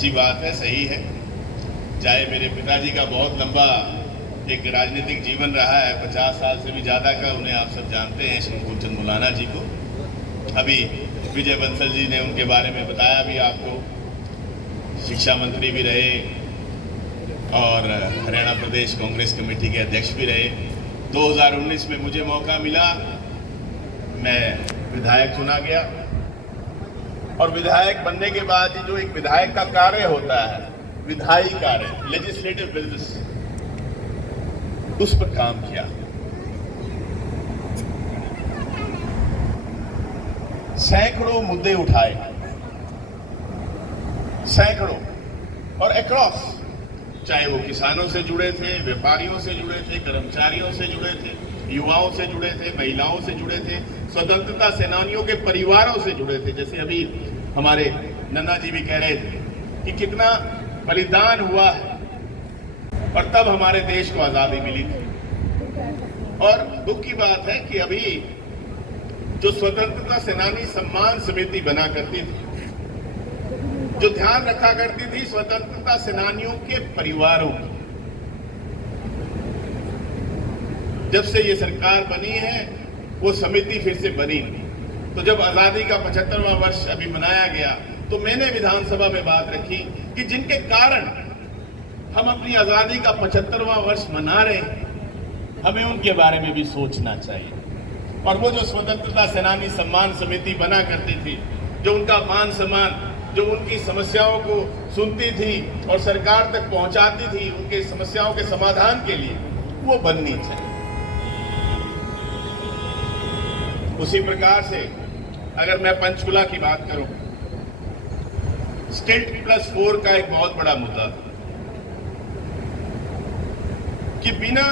अच्छी बात है, सही है। चाहे मेरे पिताजी का बहुत लंबा एक राजनीतिक जीवन रहा है, 50 साल से भी ज़्यादा का, उन्हें आप सब जानते हैं, श्री फूलचंद मौलाना जी को। अभी विजय बंसल जी ने उनके बारे में बताया भी आपको, शिक्षा मंत्री भी रहे और हरियाणा प्रदेश कांग्रेस कमेटी के अध्यक्ष भी रहे। 2019 में मुझे मौका मिला, मैं विधायक चुना गया और विधायक बनने के बाद जो एक विधायक का कार्य होता है, विधायी कार्य, लेजिस्लेटिव बिजनेस, उस पर काम किया। सैकड़ों मुद्दे उठाए, सैकड़ों, और अक्रॉस, चाहे वो किसानों से जुड़े थे, व्यापारियों से जुड़े थे, कर्मचारियों से जुड़े थे, युवाओं से जुड़े थे, महिलाओं से जुड़े थे, स्वतंत्रता सेनानियों के परिवारों से जुड़े थे। जैसे अभी हमारे नन्ना जी भी कह रहे थे कि कितना बलिदान हुआ है और तब हमारे देश को आजादी मिली थी। और दुख की बात है कि अभी जो स्वतंत्रता सेनानी सम्मान समिति बना करती थी, जो ध्यान रखा करती थी स्वतंत्रता सेनानियों के परिवारों की, जब से ये सरकार बनी है वो समिति फिर से बनी नहीं। तो जब आजादी का 75वां वर्ष अभी मनाया गया तो मैंने विधानसभा में बात रखी कि जिनके कारण हम अपनी आजादी का 75वां वर्ष मना रहे हैं, हमें उनके बारे में भी सोचना चाहिए। और वो जो स्वतंत्रता सेनानी सम्मान समिति बना करती थी, जो उनका मान सम्मान, जो उनकी समस्याओं को सुनती थी और सरकार तक पहुंचाती थी उनकी समस्याओं के समाधान के लिए, वो बननी चाहिए। उसी प्रकार से अगर मैं पंचकुला की बात करूं, स्टिल्ट +4 का एक बहुत बड़ा मुद्दा था कि बिना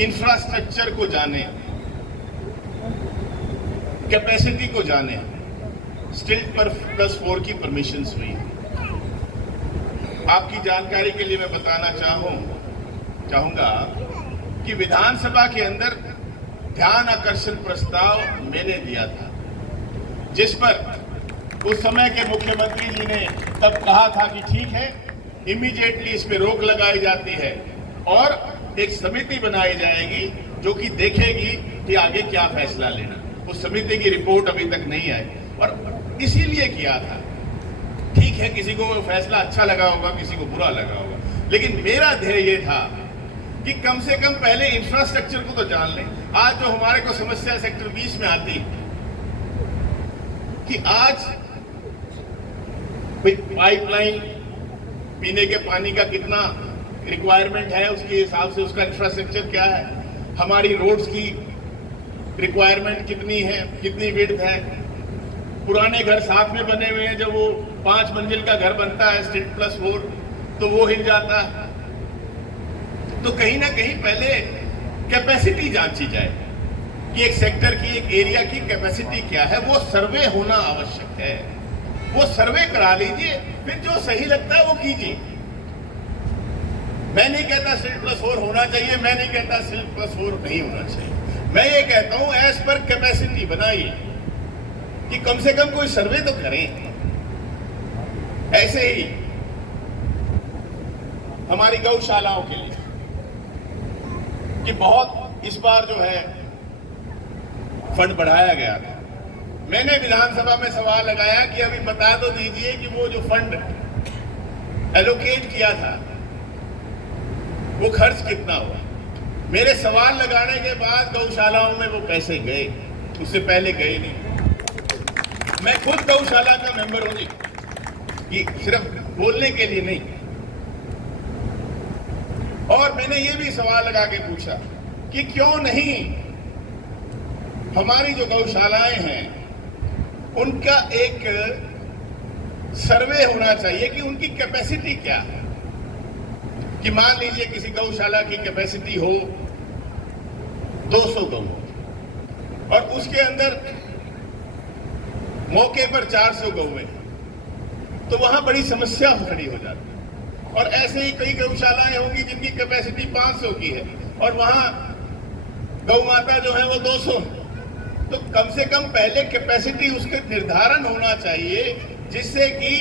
इंफ्रास्ट्रक्चर को जाने, कैपेसिटी को जाने, स्टिल्ट पर +4 की परमिशंस हुई। आपकी जानकारी के लिए मैं बताना चाहूंगा कि विधानसभा के अंदर ध्यान आकर्षण प्रस्ताव मैंने दिया था, जिस पर उस समय के मुख्यमंत्री जी ने तब कहा था कि ठीक है, इमीडिएटली इस पे रोक लगाई जाती है और एक समिति बनाई जाएगी जो कि देखेगी कि आगे क्या फैसला लेना। उस समिति की रिपोर्ट अभी तक नहीं आई और इसीलिए किया था। ठीक है, किसी को फैसला अच्छा लगा होगा, किसी को बुरा लगा होगा, लेकिन मेरा ध्येय ये था कि कम से कम पहले इंफ्रास्ट्रक्चर को तो जान लें। आज जो हमारे को समस्या सेक्टर 20 में आती कि आज पाइपलाइन, पीने के पानी का कितना रिक्वायरमेंट है, उसके हिसाब से उसका इंफ्रास्ट्रक्चर क्या है, हमारी रोड्स की रिक्वायरमेंट कितनी है, कितनी विड्थ है। पुराने घर साथ में बने हुए हैं, जब वो 5 मंजिल का घर बनता है स्टिल्ट +4 तो वो हिल जाता है। तो कहीं ना कहीं पहले कैपेसिटी जांची जाए कि एक सेक्टर की, एक एरिया की कैपेसिटी क्या है, वो सर्वे होना आवश्यक है। वो सर्वे करा लीजिए, फिर जो सही लगता है वो कीजिए। मैं नहीं कहता स्टिल्ट +4 होना चाहिए, मैं नहीं कहता स्टिल्ट +4 नहीं होना चाहिए। मैं ये कहता हूं एज पर कैपेसिटी बनाइए कि कम से कम कोई सर्वे तो करें। ऐसे ही हमारी गौशालाओं के लिए कि बहुत इस बार जो है फंड बढ़ाया गया था। मैंने विधानसभा में सवाल लगाया कि अभी बता तो दीजिए कि वो जो फंड एलोकेट किया था वो खर्च कितना हुआ। मेरे सवाल लगाने के बाद गौशालाओं में वो पैसे गए, उससे पहले गए नहीं। मैं खुद गौशाला का मेंबर हूं जी, कि सिर्फ बोलने के लिए नहीं। और मैंने ये भी सवाल लगा के पूछा कि क्यों नहीं हमारी जो गौशालाएं हैं उनका एक सर्वे होना चाहिए कि उनकी कैपेसिटी क्या है। कि मान लीजिए किसी गौशाला की कैपेसिटी हो 200 गौ और उसके अंदर मौके पर 400 गौएं, तो वहां बड़ी समस्या खड़ी हो जाती है। और ऐसे ही कई गौशालाएं होंगी जिनकी कैपेसिटी 500 की है और वहां गौ माता जो है वो 200 है। तो कम से कम पहले कैपेसिटी उसके निर्धारण होना चाहिए, जिससे कि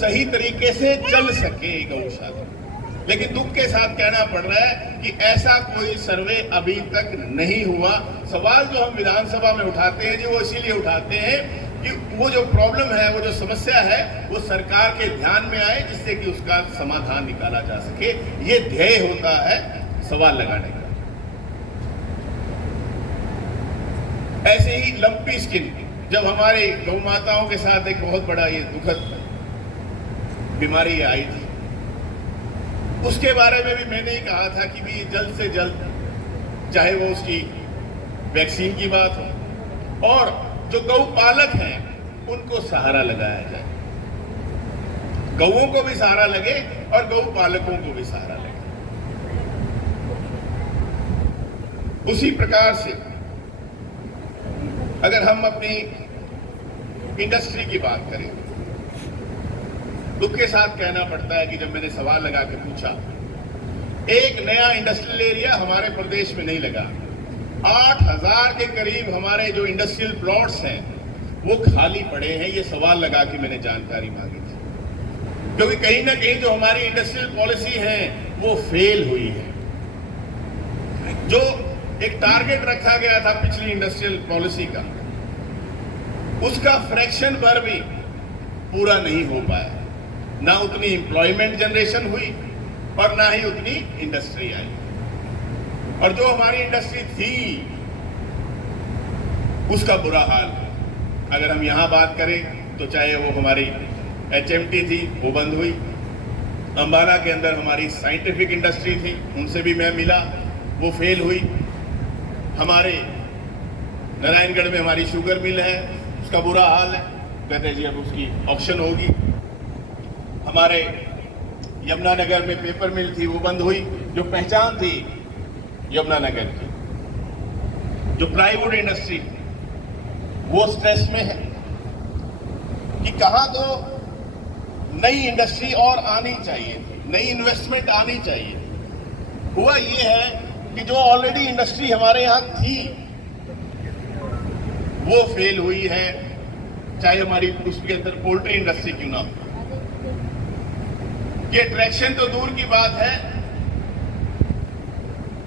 सही तरीके से चल सके गौशाला। लेकिन दुख के साथ कहना पड़ रहा है कि ऐसा कोई सर्वे अभी तक नहीं हुआ। सवाल जो हम विधानसभा में उठाते हैं जी, वो इसीलिए उठाते हैं कि वो जो प्रॉब्लम है, वो जो समस्या है, वो सरकार के ध्यान में आए, जिससे कि उसका समाधान निकाला जा सके। ये ध्येय होता है सवाल लगाने का। ऐसे ही लंपी स्किन, जब हमारे गौ माताओं के साथ एक बहुत बड़ा ये दुखद बीमारी आई थी, उसके बारे में भी मैंने ही कहा था कि भी जल्द से जल्द, चाहे वो उसकी वैक्सीन की बात हो, और जो गौ पालक हैं उनको सहारा लगाया जाए। गौओं को भी सहारा लगे और गौ पालकों को भी सहारा लगे। उसी प्रकार से अगर हम अपनी इंडस्ट्री की बात करें, दुख के साथ कहना पड़ता है कि जब मैंने सवाल लगा के पूछा, एक नया इंडस्ट्रियल एरिया हमारे प्रदेश में नहीं लगा। 8000 के करीब हमारे जो इंडस्ट्रियल प्लॉट्स हैं वो खाली पड़े हैं। ये सवाल लगा के मैंने जानकारी मांगी थी, क्योंकि कहीं ना कहीं जो हमारी इंडस्ट्रियल पॉलिसी है वो फेल हुई है। जो एक टारगेट रखा गया था पिछली इंडस्ट्रियल पॉलिसी का, उसका फ्रैक्शन भर भी पूरा नहीं हो पाया। ना उतनी एम्प्लॉयमेंट जनरेशन हुई और ना ही उतनी इंडस्ट्री आई। और जो हमारी इंडस्ट्री थी उसका बुरा हाल है। अगर हम यहां बात करें तो चाहे वो हमारी HMT थी, वो बंद हुई। अंबाला के अंदर हमारी साइंटिफिक इंडस्ट्री थी, उनसे भी मैं मिला, वो फेल हुई। हमारे नारायणगढ़ में हमारी शुगर मिल है, उसका बुरा हाल है, कहते हैं जी अब उसकी ऑक्शन होगी। हमारे यमुनानगर में पेपर मिल थी, वो बंद हुई। जो पहचान थी यमुनानगर की, जो प्लाईवुड इंडस्ट्री, वो स्ट्रेस में है कि कहां तो नई इंडस्ट्री और आनी चाहिए, नई इन्वेस्टमेंट आनी चाहिए। हुआ ये है कि जो ऑलरेडी इंडस्ट्री हमारे यहां थी वो फेल हुई है, चाहे हमारी उसके अंदर पोल्ट्री इंडस्ट्री क्यों ना हो। ये अट्रैक्शन तो दूर की बात है,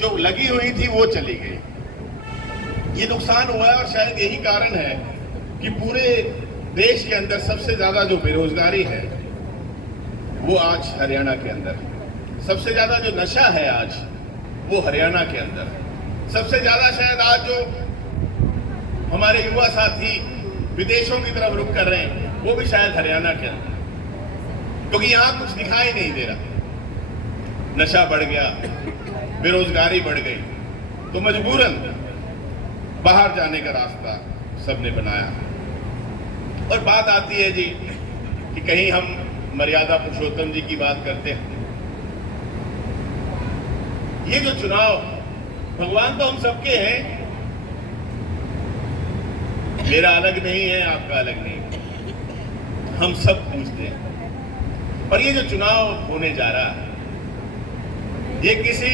जो लगी हुई थी वो चली गई। ये नुकसान हुआ है और शायद यही कारण है कि पूरे देश के अंदर सबसे ज्यादा जो बेरोजगारी है वो आज हरियाणा के अंदर है। सबसे ज्यादा जो नशा है आज वो हरियाणा के अंदर है। सबसे ज्यादा शायद आज जो हमारे युवा साथी विदेशों की तरफ रुख कर रहे हैं वो भी शायद हरियाणा के अंदर, क्योंकि यहां कुछ दिखाई नहीं दे रहा। नशा बढ़ गया, बेरोजगारी बढ़ गई, तो मजबूरन बाहर जाने का रास्ता सबने बनाया। और बात आती है जी कि कहीं हम मर्यादा पुरुषोत्तम जी की बात करते हैं। ये जो चुनाव, भगवान तो हम सबके हैं, मेरा अलग नहीं है, आपका अलग नहीं है, हम सब पूछते हैं। और ये जो चुनाव होने जा रहा है, ये किसी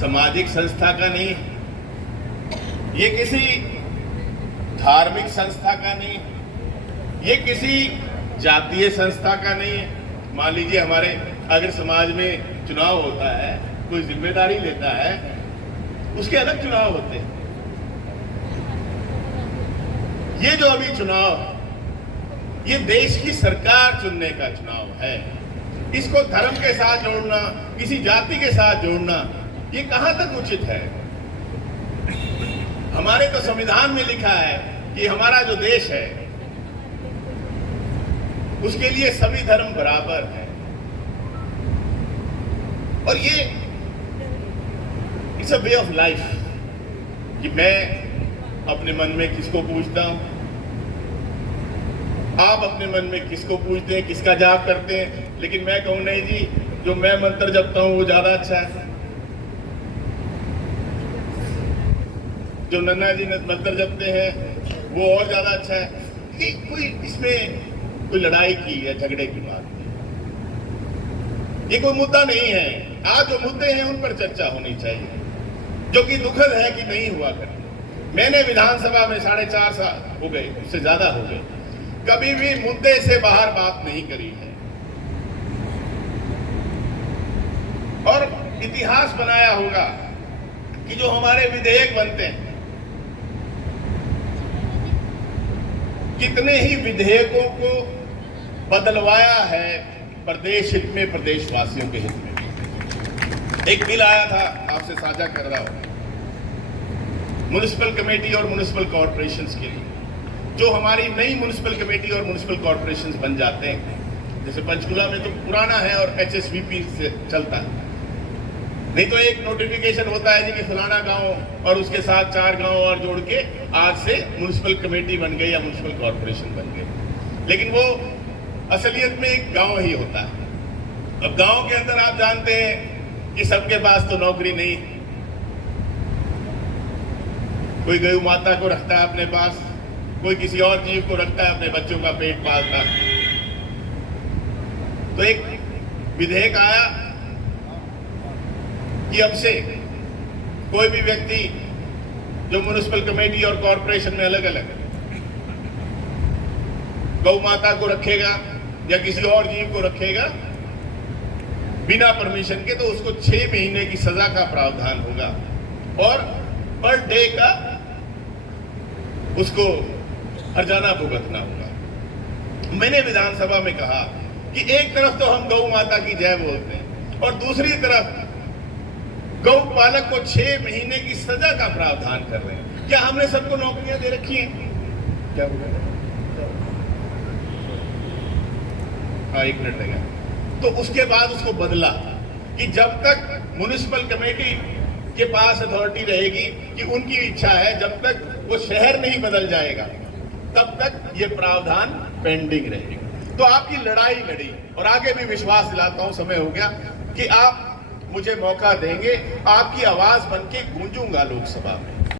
सामाजिक संस्था का नहीं है, ये किसी धार्मिक संस्था का नहीं है, ये किसी जातीय संस्था का नहीं है। मान लीजिए हमारे अगर समाज में चुनाव होता है, कोई जिम्मेदारी लेता है, उसके अलग चुनाव होते हैं। ये जो अभी चुनाव, ये देश की सरकार चुनने का चुनाव है। इसको धर्म के साथ जोड़ना, किसी जाति के साथ जोड़ना, ये कहां तक उचित है? हमारे तो संविधान में लिखा है कि हमारा जो देश है उसके लिए सभी धर्म बराबर हैं। और ये it's a way of life कि मैं अपने मन में किसको पूछता हूं, आप अपने मन में किसको पूछते हैं, किसका जाप करते हैं। लेकिन मैं कहूं नहीं जी, जो मैं मंत्र जपता हूं वो ज्यादा अच्छा है, जो नन्ना जी मंत्र जपते हैं वो और ज्यादा अच्छा है। कि कोई इसमें कोई लड़ाई की या झगड़े की बात नहीं, ये कोई मुद्दा नहीं है। आज जो मुद्दे हैं उन पर चर्चा होनी चाहिए, जो कि दुखद है कि नहीं हुआ करे। मैंने विधानसभा में 4.5 साल हो गए, उससे ज्यादा हो गए, कभी भी मुद्दे से बाहर बात नहीं करी है और इतिहास बनाया होगा कि जो हमारे विधेयक बनते हैं, कितने ही विधेयकों को बदलवाया है प्रदेश हित में, प्रदेशवासियों के हित में। एक बिल आया था, आपसे साझा कर रहा हूं, म्युनिसिपल कमेटी और म्युनिसिपल कॉर्पोरेशंस के लिए। जो हमारी नई म्युनिसिपल कमेटी और म्युनिसिपल कॉर्पोरेशंस बन जाते हैं, जैसे पंचकुला में तो पुराना है और HSVP से चलता है, नहीं तो एक नोटिफिकेशन होता है जी कि फलाना गांव और उसके साथ 4 गांव और जोड़ के आज से म्युनिसिपल कमेटी बन गई या म्युनिसिपल कॉर्पोरेशन बन गई, लेकिन वो असलियत में एक गांव ही होता है। अब गांव के अंदर आप जानते हैं कि सबके पास तो नौकरी नहीं, कोई गौ माता को रखता है अपने पास, कोई किसी और जीव को रखता है अपने बच्चों का पेट पालता। तो एक विधेयक आया कि अब से कोई भी व्यक्ति जो म्युनिसिपल कमेटी और कॉर्पोरेशन में अलग अलग गौ माता को रखेगा या किसी और जीव को रखेगा बिना परमिशन के, तो उसको 6 महीने की सजा का प्रावधान होगा और पर डे का उसको हर्जाना भुगतना होगा। मैंने विधानसभा में कहा कि एक तरफ तो हम गौ माता की जय बोलते हैं और दूसरी तरफ गौ पालक को 6 महीने की सजा का प्रावधान कर रहे हैं। क्या हमने सबको नौकरियां दे रखी हैं? क्या बोला? हाँ, 1 मिनट लगा। तो उसके बाद उसको बदला कि जब तक म्युनिसिपल कमेटी के पास अथॉरिटी रहेगी कि उनकी इच्छा है, जब तक वो शहर नहीं बदल जाएगा तब तक ये प्रावधान पेंडिंग रहेगा। तो आपकी लड़ाई लड़ी और आगे भी विश्वास दिलाता हूं, समय हो गया कि आप मुझे मौका देंगे, आपकी आवाज बन के गूंजूंगा लोकसभा में।